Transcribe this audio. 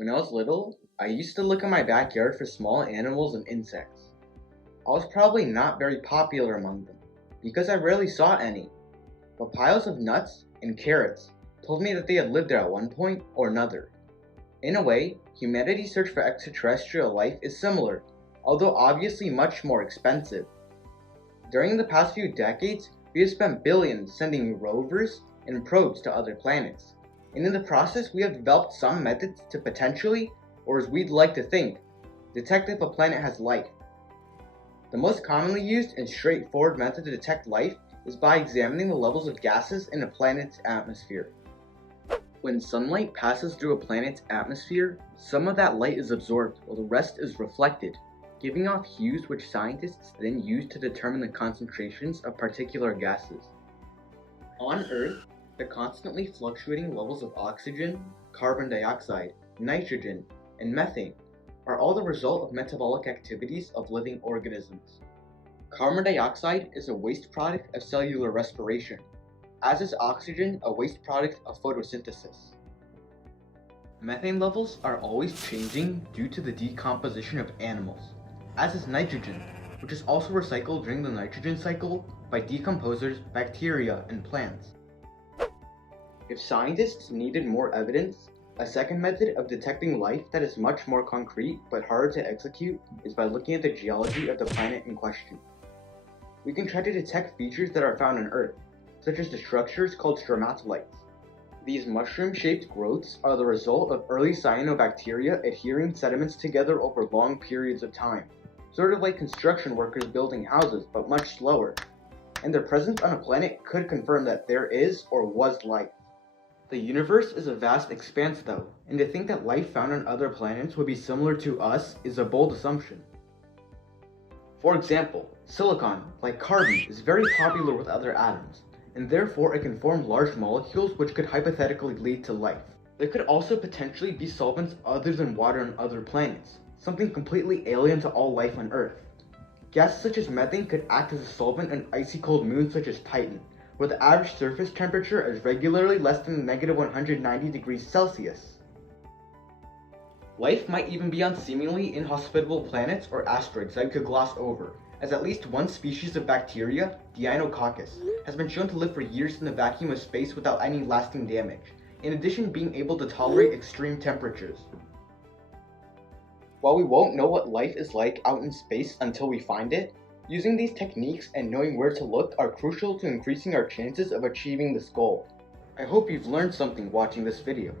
When I was little, I used to look in my backyard for small animals and insects. I was probably not very popular among them, because I rarely saw any, but piles of nuts and carrots told me that they had lived there at one point or another. In a way, humanity's search for extraterrestrial life is similar, although obviously much more expensive. During the past few decades, we have spent billions sending rovers and probes to other planets, and in the process we have developed some methods to potentially, or as we'd like to think, detect if a planet has life. The most commonly used and straightforward method to detect life is by examining the levels of gases in a planet's atmosphere. When sunlight passes through a planet's atmosphere, some of that light is absorbed while the rest is reflected, giving off hues which scientists then use to determine the concentrations of particular gases. On Earth, the constantly fluctuating levels of oxygen, carbon dioxide, nitrogen, and methane are all the result of metabolic activities of living organisms. Carbon dioxide is a waste product of cellular respiration, as is oxygen a waste product of photosynthesis. Methane levels are always changing due to the decomposition of animals, as is nitrogen, which is also recycled during the nitrogen cycle by decomposers, bacteria, and plants. If scientists needed more evidence, a second method of detecting life that is much more concrete but harder to execute is by looking at the geology of the planet in question. We can try to detect features that are found on Earth, such as the structures called stromatolites. These mushroom-shaped growths are the result of early cyanobacteria adhering sediments together over long periods of time, sort of like construction workers building houses, but much slower. And their presence on a planet could confirm that there is or was life. The universe is a vast expanse though, and to think that life found on other planets would be similar to us is a bold assumption. For example, silicon, like carbon, is very popular with other atoms, and therefore it can form large molecules which could hypothetically lead to life. There could also potentially be solvents other than water on other planets, something completely alien to all life on Earth. Gases such as methane could act as a solvent on icy cold moons such as Titan, where the average surface temperature is regularly less than -190 degrees Celsius. Life might even be on seemingly inhospitable planets or asteroids that we could gloss over, as at least one species of bacteria, Deinococcus, has been shown to live for years in the vacuum of space without any lasting damage, in addition being able to tolerate extreme temperatures. While we won't know what life is like out in space until we find it, using these techniques and knowing where to look are crucial to increasing our chances of achieving this goal. I hope you've learned something watching this video.